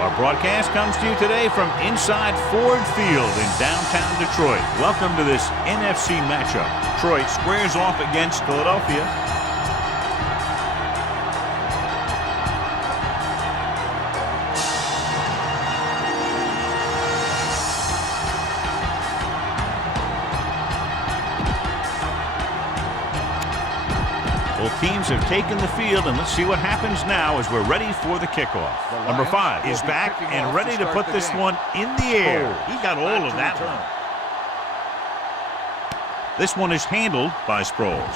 Our broadcast comes to you today from inside Ford Field in downtown Detroit. Welcome to this NFC matchup. Detroit squares off against Philadelphia. Both teams have taken the field, and let's see what happens now as we're ready for the kickoff. Number 5 is back and ready to put this one in the air. He got all of that one. This one is handled by Sproles.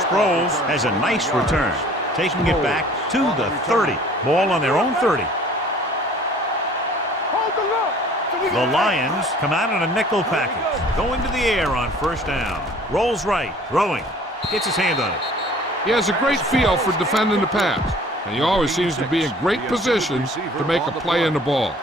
Sproles has a nice return, taking it back to the 30. Ball on their own 30. The Lions come out in a nickel package, going to the air on first down. Rolls right, throwing, gets his hand on it. He has a great feel for defending the pass, and he always seems to be in great position to make a play in the ball.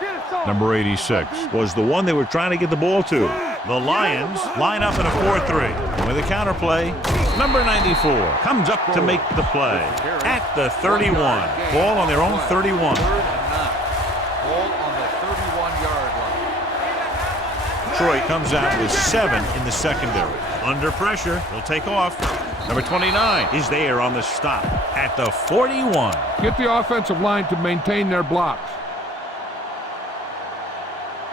Number 86 was the one they were trying to get the ball to. The Lions line up in a 4-3. And with a counter play, number 94 comes up to make the play at the 31. Ball on their own 31. Detroit comes out with 7 in the secondary. Under pressure, he'll take off. Number 29 is there on the stop at the 41. Get the offensive line to maintain their blocks.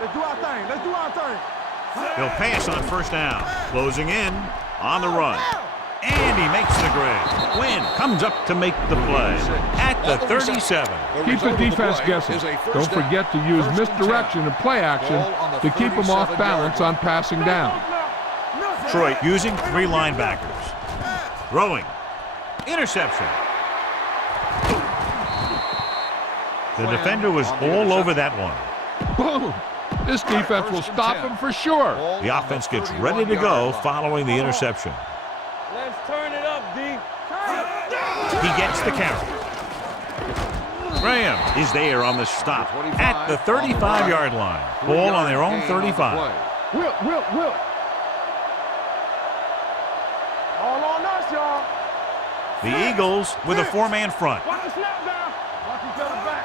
Let's do our thing. Let's do our thing. He'll pass on first down. Closing in on the run. And he makes the grade. Quinn comes up to make the play at the 37. Keep the defense guessing. Don't forget to use misdirection and play action to keep them off balance on passing down. Detroit using 3 linebackers. Throwing. Interception. The defender was all over that one. Boom! This defense will stop him for sure. The offense gets ready to go following the interception. Let's turn it up, D. He gets the count. Graham is there on the stop at the 35-yard line. Ball on their own 35. Whip. All on us, y'all. The Eagles with a 4-man front. Watch the snap down. Watch each other back.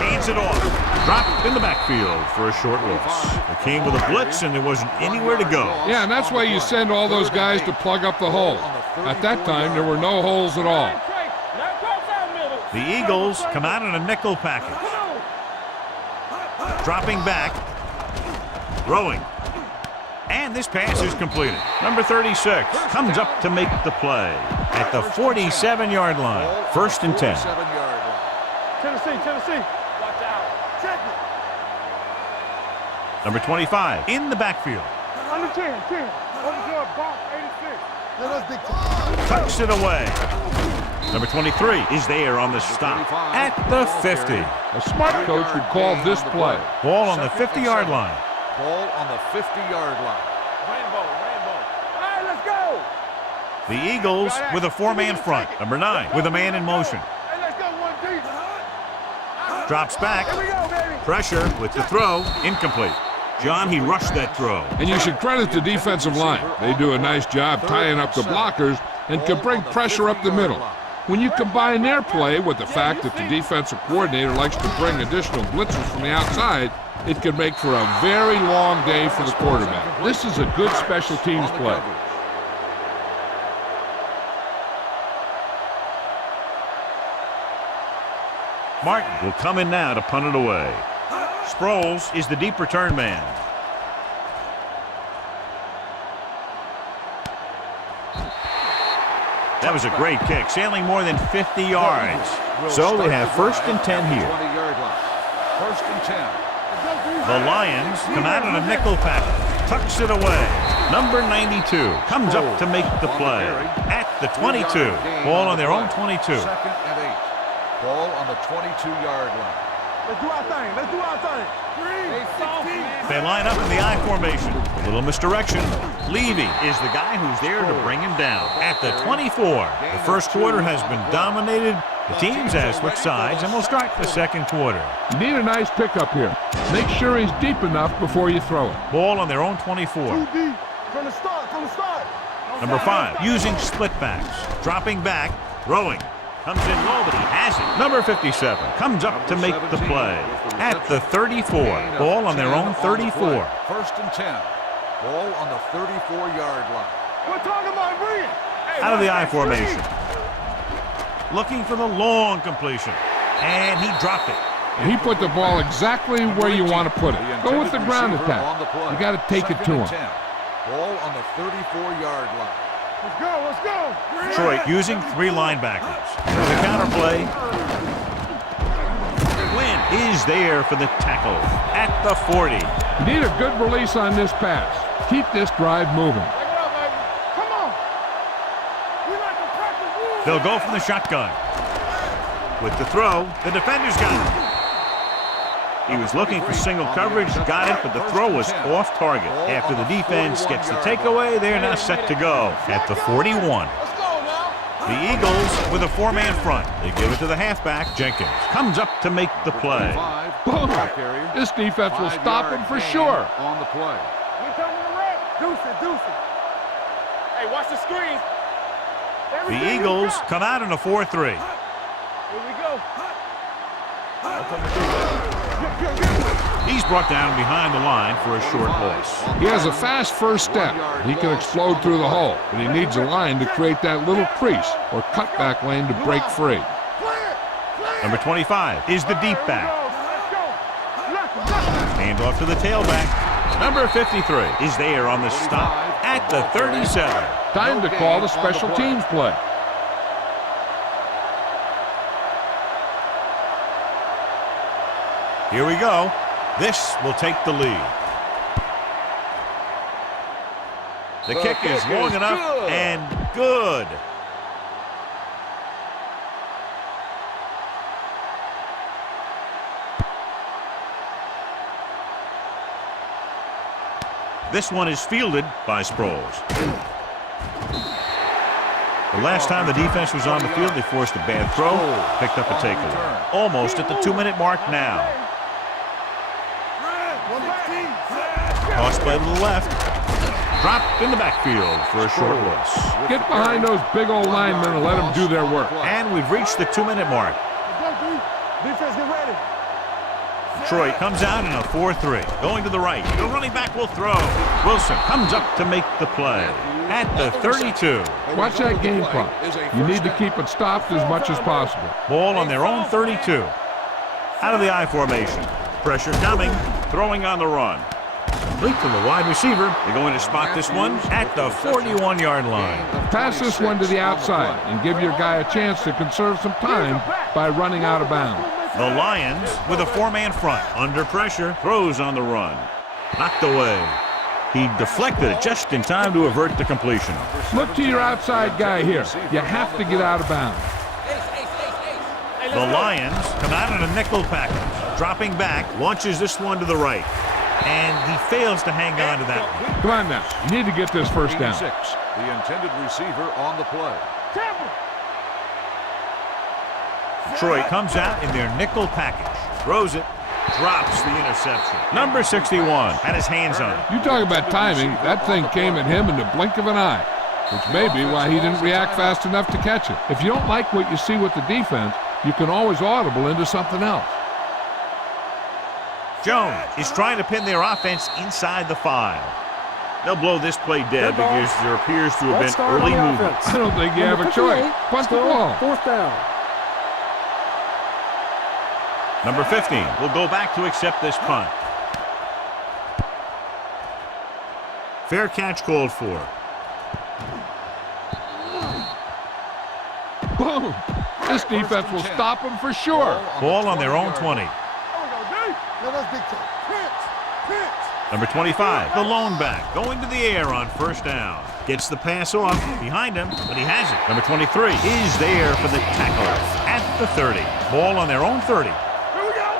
Hands it off. Dropped in the backfield for a short loss. They came with a blitz and there wasn't anywhere to go. Yeah, and that's why you send all those guys to plug up the hole. At that time, there were no holes at all. The Eagles come out in a nickel package. Dropping back. Throwing. And this pass is completed. Number 36 comes up to make the play at the 47-yard line. 1st and 10. Tennessee. Watch out. Check it. Number 25 in the backfield. Under 10. Overjoyed, box 86. Tucks it away. Number 23 is there on the stop at the 50. A smart coach would call this play. Ball on the 50-yard line. Ball on the 50-yard line. Rainbow. All right, let's go. The Eagles with a 4-man front. Number 9 with a man in motion. Hey, let's go, 1 deep. Drops back. Here we go, baby. Pressure with the throw. Incomplete. John, he rushed that throw. And you should credit the defensive line. They do a nice job tying up the blockers and can bring pressure up the middle. When you combine their play with the fact that the defensive coordinator likes to bring additional blitzers from the outside, it can make for a very long day for the quarterback. This is a good special teams play. Martin will come in now to punt it away. Sproles is the deep return man. That was a great kick, sailing more than 50 yards. So they have 1st and 10 here. 20-yard line. 1st and 10. The Lions come out in a nickel package. Tucks it away. Number 92 comes up to make the play at the 22. Ball on their own 22. 2nd and 8. Ball on the 22-yard line. Let's do our thing. They line up in the I formation. A little misdirection. Levy is the guy who's there to bring him down at the 24. The first quarter has been dominated. The teams have switched sides and will start the second quarter. You need a nice pickup here. Make sure he's deep enough before you throw it. Ball on their own 24. Too deep. From the start. Number 5, using split backs. Dropping back, throwing. Comes in low, but he has it. Number 57 comes up to make the play at the 34. Ball on their own 34. First and 10. Ball on the 34-yard line. We're talking about bringing. Out of the I formation. Looking for the long completion. And he dropped it. And he put the ball exactly where you want to put it. Go with the ground attack. You got to take it to him. Ball on the 34-yard line. Let's go, let's go. Detroit using 3 linebackers. There's a counter play. Wynn is there for the tackle at the 40. You need a good release on this pass. Keep this drive moving. Take it up, baby. Come on. We like to practice rules. They'll go from the shotgun. With the throw, the defender's got it. He was looking for single coverage, got it, but the throw was off target. After the defense gets the takeaway, they're now set to go at the 41. Let's go now. The Eagles with a 4-man front. They give it to the halfback. Jenkins comes up to make the play. Boom. This defense will stop him for sure. On the play. We coming to red. Deuce it, deuce it. Hey, watch the screen. The Eagles come out in a 4-3. Here we go. He's brought down behind the line for a short loss. He has a fast first step. He can explode through the hole, but he needs a line to create that little crease or cutback lane to break free. Number 25 is the deep back. Hand off to the tailback. Number 53 is there on the stop at the 37. Time to call the special teams play. Here we go. This will take the lead. The kick is long enough and good. This one is fielded by Sproles. The last time the defense was on the field, they forced a bad throw, picked up a takeaway. Almost at the 2-minute mark now. Toss play to the left. Dropped in the backfield for a short loss. Get behind those big old linemen and let them do their work. And we've reached the 2-minute mark. Defense, get ready. Detroit comes out in a 4-3. Going to the right. The running back will throw. Wilson comes up to make the play at the 32. Watch that game clock. You need to keep it stopped as much as possible. Ball on their own 32. Out of the I formation. Pressure coming. Throwing on the run. Complete to the wide receiver. They're going to spot this one at the 41-yard line. Pass this one to the outside and give your guy a chance to conserve some time by running out of bounds. The Lions with a 4-man front. Under pressure. Throws on the run. Knocked away. He deflected it just in time to avert the completion. Look to your outside guy here. You have to get out of bounds. The Lions come out in a nickel package. Dropping back. Launches this one to the right. And he fails to hang on to that one. Come on now. You need to get this first down. 86, the intended receiver on the play. Detroit comes out in their nickel package. Throws it. Drops the interception. Number 61 had his hands on it. You talk about timing. That thing came at him in the blink of an eye, which may be why he didn't react fast enough to catch it. If you don't like what you see with the defense, you can always audible into something else. Jones is trying to pin their offense inside the 5. They'll blow this play dead because there appears to have been early movement. I don't think you have a choice. Punt the ball. Fourth down. Number 15 will go back to accept this punt. Fair catch called for. Boom. This defense will stop them for sure. Ball on their own 20. Number 25, the lone back, going to the air on first down. Gets the pass off behind him, but he has it. Number 23 is there for the tackle at the 30. Ball on their own 30. Here we go.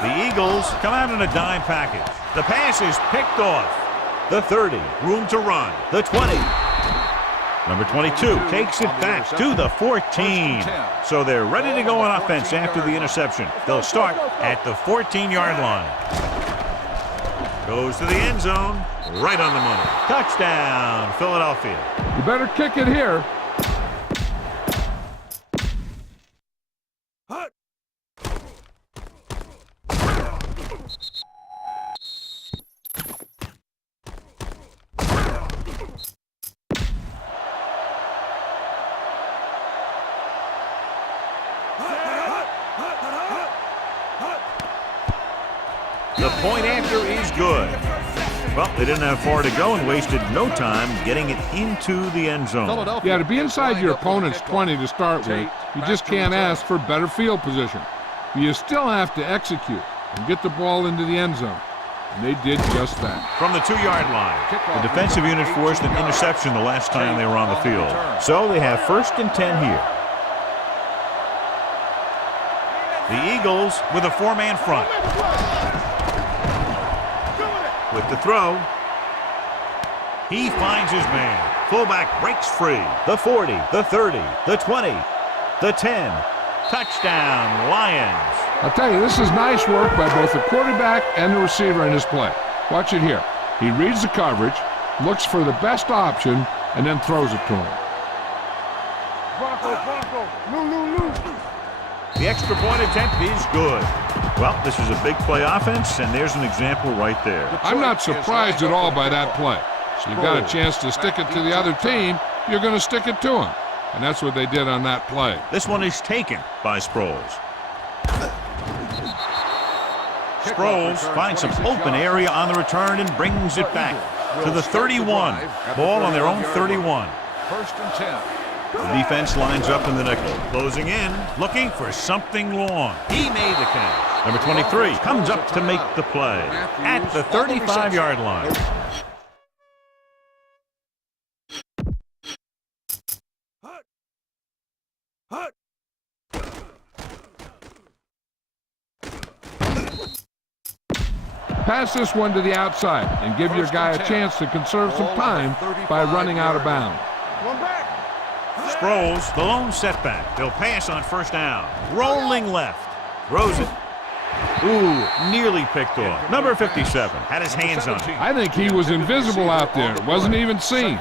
The Eagles come out in a dime package. The pass is picked off. The 30, room to run. The 20. Number 22 takes it back to the 14. So they're ready to go on offense after the interception. They'll start at the 14-yard line. Goes to the end zone. Right on the money. Touchdown, Philadelphia. You better kick it here. The point after is good. Well, they didn't have far to go and wasted no time getting it into the end zone. Yeah, to be inside your opponent's 20 to start with, you just can't ask for better field position. But you still have to execute and get the ball into the end zone. And they did just that. From the 2-yard line, the defensive unit forced an interception the last time they were on the field. So they have 1st and 10 here. The Eagles with a 4-man front. With the throw, he finds his man. Fullback breaks free. The 40, the 30, the 20, the 10. Touchdown, Lions. I'll tell you, this is nice work by both the quarterback and the receiver in this play. Watch it here. He reads the coverage, looks for the best option, and then throws it to him. The extra point attempt is good. Well, this is a big play offense, and there's an example right there. I'm not surprised at all by that play. So you've got a chance to stick it to the other team, you're going to stick it to them. And that's what they did on that play. This one is taken by Sproles. Sproles finds some open area on the return and brings it back to the 31. Ball on their own 31. 1st and 10. The defense lines up in the nickel. Closing in, looking for something long. He made the catch. Number 23 comes up to make the play at the 35-yard line. Pass this one to the outside and give your guy a chance to conserve some time by running out of bounds. Sproles, the lone setback. They'll pass on 1st down. Rolling left. Throws it. Ooh, nearly picked off. Number 57 had his hands on it. I think he was invisible out there. It wasn't even seen.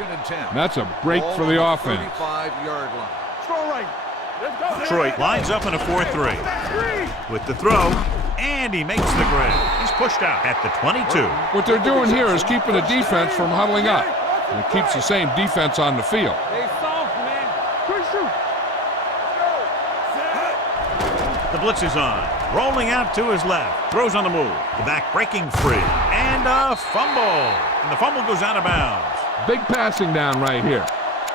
That's a break for the offense. 35-yard line. Detroit lines up in a 4-3. With the throw, and he makes the grab. He's pushed out at the 22. What they're doing here is keeping the defense from huddling up. And it keeps the same defense on the field. The blitz is on. Rolling out to his left. Throws on the move. The back breaking free. And a fumble. And the fumble goes out of bounds. Big passing down right here.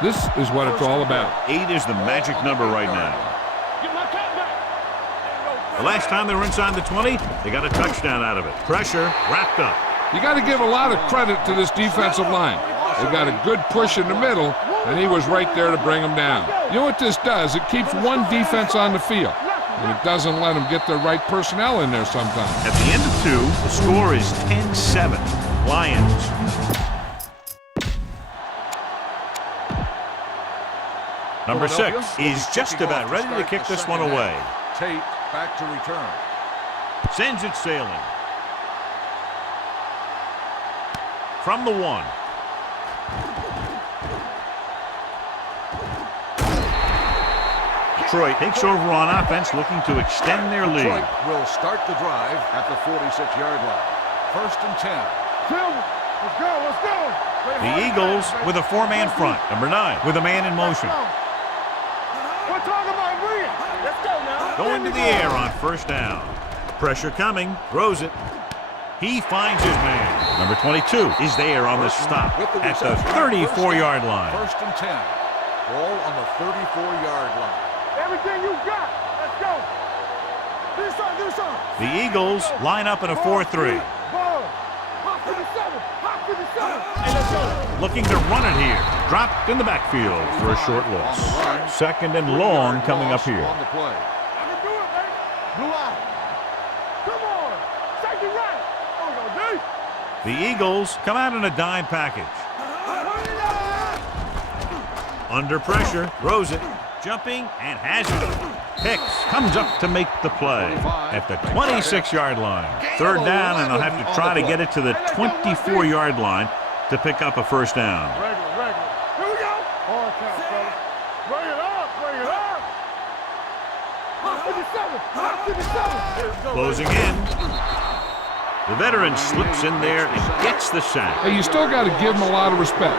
This is what it's all about. 8 is the magic number right now. The last time they were inside the 20, they got a touchdown out of it. Pressure wrapped up. You got to give a lot of credit to this defensive line. They got a good push in the middle, and he was right there to bring them down. You know what this does? It keeps one defense on the field, and it doesn't let them get the right personnel in there sometimes. At the end of 2, the score is 10-7. Lions. Number 6 is just about ready to kick this one away. Tate back to return. Sends it sailing. From the 1. Detroit takes over on offense, looking to extend their lead. Detroit will start the drive at the 46-yard line. 1st and 10. Let's go. The Eagles with a 4-man front. Number 9 with a man in motion. We're talking about bringing. Let's go now. Going to the air on 1st down. Pressure coming. Throws it. He finds his man. Number 22 is there on the stop at the 34-yard line. 1st and 10. Ball on the 34-yard line. Everything you got. Let's go. Do something. The Eagles line up in a 4-3. Ball. Hop to the 7. And let's go. Looking to run it here. Dropped in the backfield for a short loss. 2nd and long coming up here. On the play. I can do it, man. Blue eye. Come on. Safety right. There we go, D. The Eagles come out in a dime package. Under pressure, throws it, jumping, and has it. Hicks comes up to make the play at the 26-yard line. Third down, and they'll have to try to get it to the 24-yard line to pick up a first down. Regular. Here we go. Hard count, fellas. Bring it up. 57. Closing in. The veteran slips in there and gets the sack. Hey, you still got to give him a lot of respect.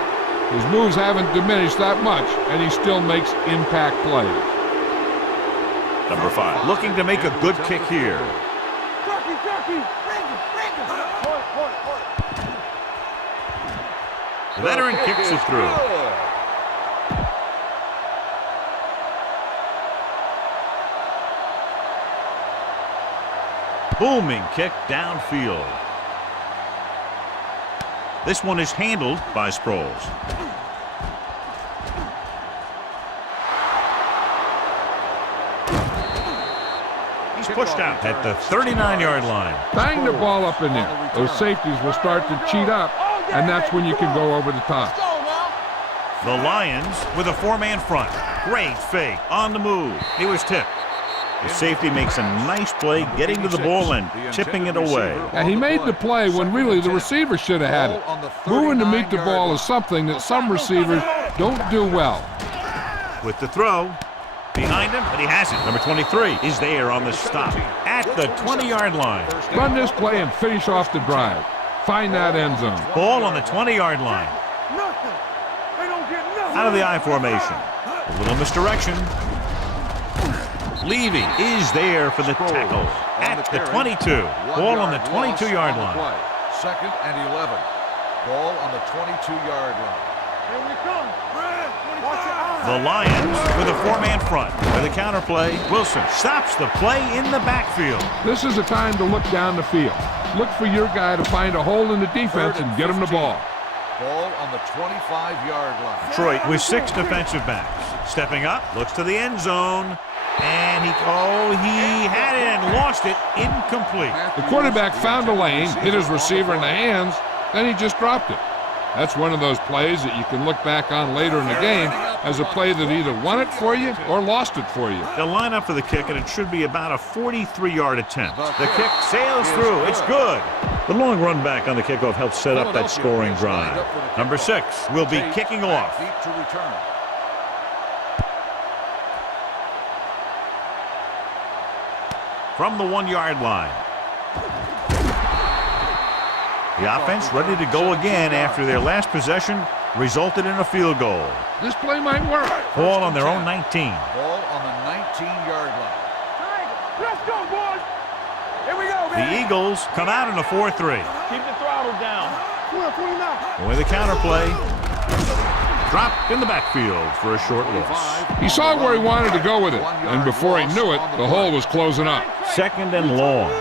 His moves haven't diminished that much, and he still makes impact plays. Number 5, looking to make a good kick here. Jockey. The veteran kicks it through. Booming kick downfield. This one is handled by Sproles. He's pushed out at the 39-yard line. Bang the ball up in there. Those safeties will start to cheat up, and that's when you can go over the top. The Lions with a 4-man front. Great fake on the move. He was tipped. The safety makes a nice play getting to the ball and tipping it away. And he made the play when really the receiver should have had it. Moving to meet the ball is something that some receivers don't do well. With the throw, behind him, but he has it. Number 23 is there on the stop at the 20-yard line. Run this play and finish off the drive. Find that end zone. Ball on the 20-yard line. Nothing. They don't get nothing. Out of the I formation. A little misdirection. Levy is there for the tackle at the 22. Ball on the 22-yard line. Second and 11. Ball on the 22-yard line. Here we come. Watch your eyes. The Lions with a 4-man front. With a counter play, Wilson stops the play in the backfield. This is a time to look down the field. Look for your guy to find a hole in the defense and get him the ball. Ball on the 25-yard line. Detroit with 6 defensive backs. Stepping up, looks to the end zone. And he had it and lost it. Incomplete. The quarterback found a lane, hit his receiver in the hands, then he just dropped it. That's one of those plays that you can look back on later in the game as a play that either won it for you or lost it for you. They'll line up for the kick, and it should be about a 43-yard attempt. The kick sails through. It's good. The long run back on the kickoff helps set up that scoring drive. Number 6 will be kicking off. Feet to return. From the 1-yard line. The offense ready to go again after their last possession resulted in a field goal. This play might work. Ball on their own 19. Ball on the 19-yard line. Let's go, boys. Here we go, The Eagles come out in a 4-3. Keep the throttle down. 29. With a counter play, dropped in the backfield for a short loss. He saw where he wanted to go with it, and before he knew it, the hole was closing up. Second and long.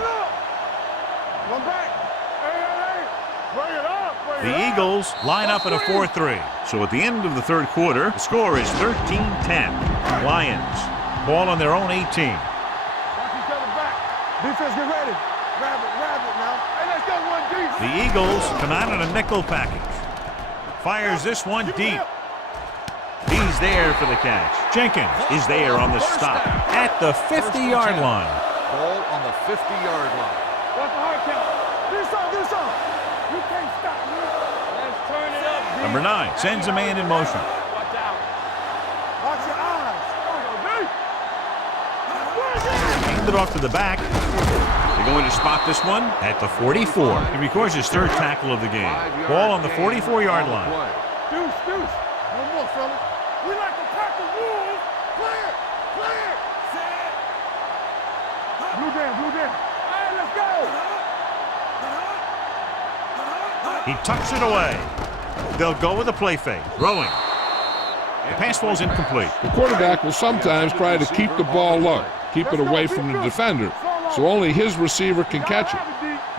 One back. Hey. Bring it up. The Eagles line up in a 4-3. So at the end of the third quarter, the score is 13-10. Lions, ball on their own 18. Watch each other back. Defense, get ready. Grab it now. Hey, let's go, one deep. The Eagles come out in a nickel package. Fires this one deep. He's there for the catch. Jenkins is there on the stop at the 50-yard line. Ball on the 50-yard line. Watch the hard count. Do something. You can't stop me. Let's turn it up. D. Number 9 sends a man in motion. Watch out. Watch your eyes. Hand it off to the back. They're going to spot this one at the 44. He records his third tackle of the game. Ball on the 44-yard line. Deuce. No more, fellas. We like to pack the rules. Clear. Set. Blue down. Hey, let's go. He tucks it away. They'll go with a play fake. Throwing. The pass falls incomplete. The quarterback will sometimes try to keep the ball low, keep it away from the defender, so only his receiver can catch it.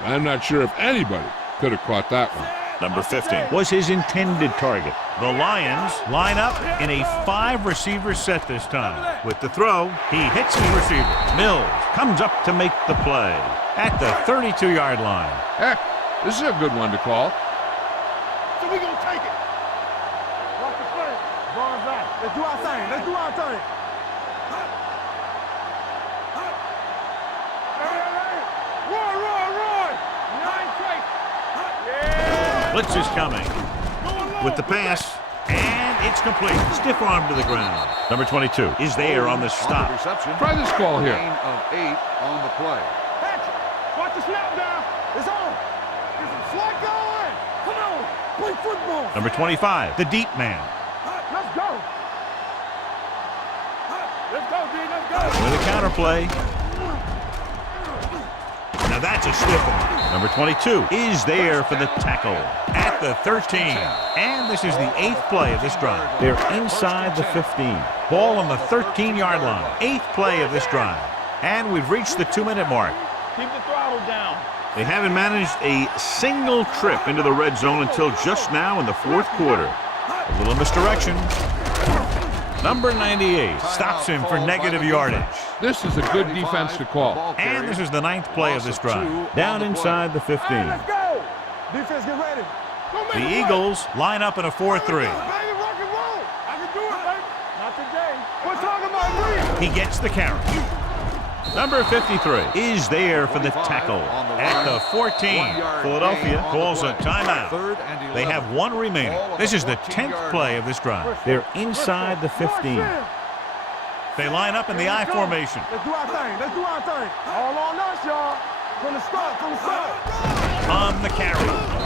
I'm not sure if anybody could have caught that one. Number 15 was his intended target. The Lions line up in a 5-receiver set this time. With the throw, he hits his receiver. Mills comes up to make the play at the 32-yard line. Heck, this is a good one to call. So we gonna take it. Watch the play. Barnes out. Let's do our thing. Blitz is coming. With the pass, and it's complete. Stiff arm to the ground. Number 22 is there on the stop. Reception. Try this call here. Gain of 8 on the play. Patrick, watch the snap down. It's on. Get some slack going. Come on. Play football. Number 25, the deep man. Let's go. Let's go, D. Let's go. With a counter play. Now that's a stiff one. Number 22 is there for the tackle at the 13. And this is the 8th play of this drive. They're inside the 15. Ball on the 13-yard line. 8th play of this drive. And we've reached the 2-minute mark. Keep the throttle down. They haven't managed a single trip into the red zone until just now in the 4th quarter. A little misdirection. Number 98 stops him for negative yardage. This is a good defense to call. And this is the 9th play of this drive. Down inside the 15. Hey, let's go. Defense, get ready. Don't make The it right. Eagles line up in a 4-3. Baby, rock and roll. I can do it, baby. Not today. We're talking about me. He gets the carry. Number 53 is there for the tackle at the 14. Philadelphia calls a timeout. They have 1 remaining. This is the 10th play of this drive. They're inside the 15. They line up in the I formation. Let's do our thing. Let's do our thing. All on us, y'all. From the start, from the start. On the carry.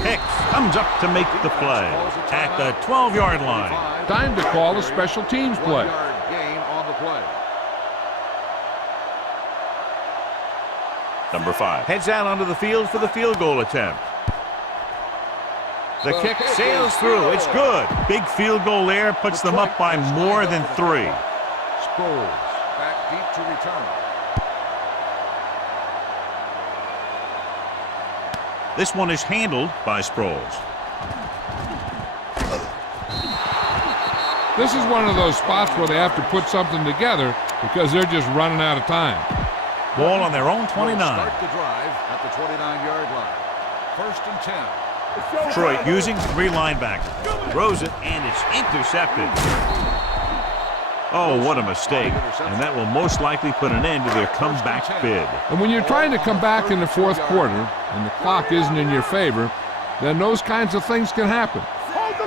Hicks comes up to make the play at the 12-yard line. Time to call a special teams play. 1-yard gain on the play. Number 5 heads out onto the field for the field goal attempt. The kick sails through. It's good. Big field goal there puts them up by more than 3. Sproles back deep to return. This one is handled by Sproles. This is one of those spots where they have to put something together because they're just running out of time. Ball on their own 29. Start the drive at the 29-yard line. 1st and 10. Detroit using 3 linebackers. Throws it, and it's intercepted. Oh, what a mistake. And that will most likely put an end to their comeback bid. And when you're trying to come back in the 4th quarter and the clock isn't in your favor, then those kinds of things can happen.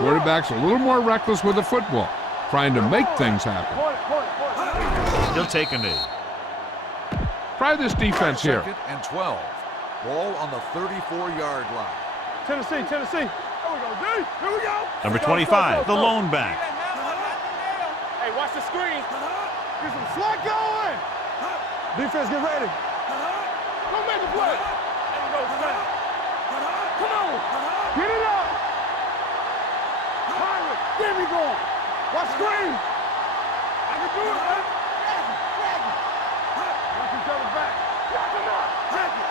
Quarterback's a little more reckless with the football, trying to make things happen. He'll take a knee. Try this defense here. 2nd and 12. Ball on the 34-yard line. Tennessee. Here we go, D. Here we go. Number 25, the lone back. Hey, watch the screen. Get some slack going. Defense, get ready. Don't make the play. There you go, Sam. Come on. Get it up. Pirate, there we go. Watch screen. I can do it, man. Watch each other back. Lock him up. Check it.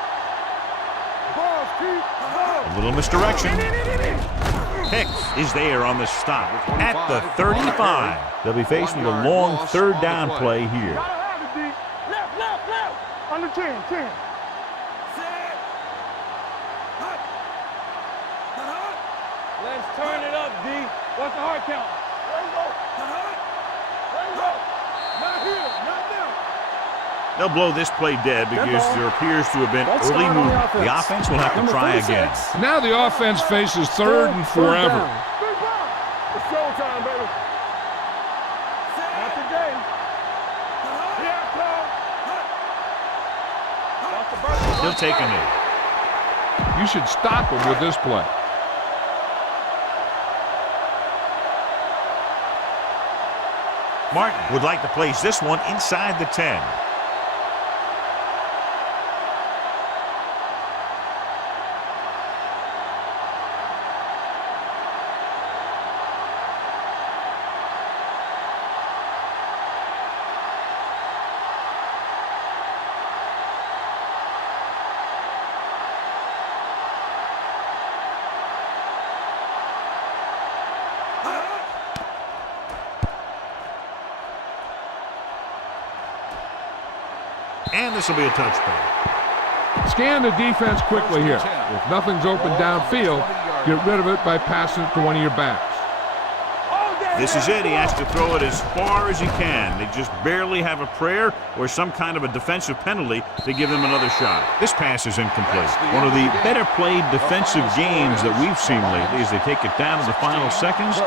Balls, keep. A little misdirection. Hicks is there on the stop at the 35. They'll be faced with a long 3rd down play here. Gotta have it, D. Left. Under 10. Let's turn it up, D. What's the hard count? Rainbow. Not here, not now. They'll blow this play dead because there appears to have been early movement. The offense will have to try again. Now the offense faces 3rd and forever. Big ball. It's showtime, baby. Not today. Here I come. That's the birthday. He'll take a knee. You should stop him with this play. Martin would like to place this one inside the 10. And this will be a touchdown. Scan the defense quickly here. If nothing's open downfield, get rid of it by passing it to one of your backs. All day. This is it. He has to throw it as far as he can. They just barely have a prayer or some kind of a defensive penalty to give them another shot. This pass is incomplete. One of the better played defensive games that we've seen lately as they take it down in the final seconds.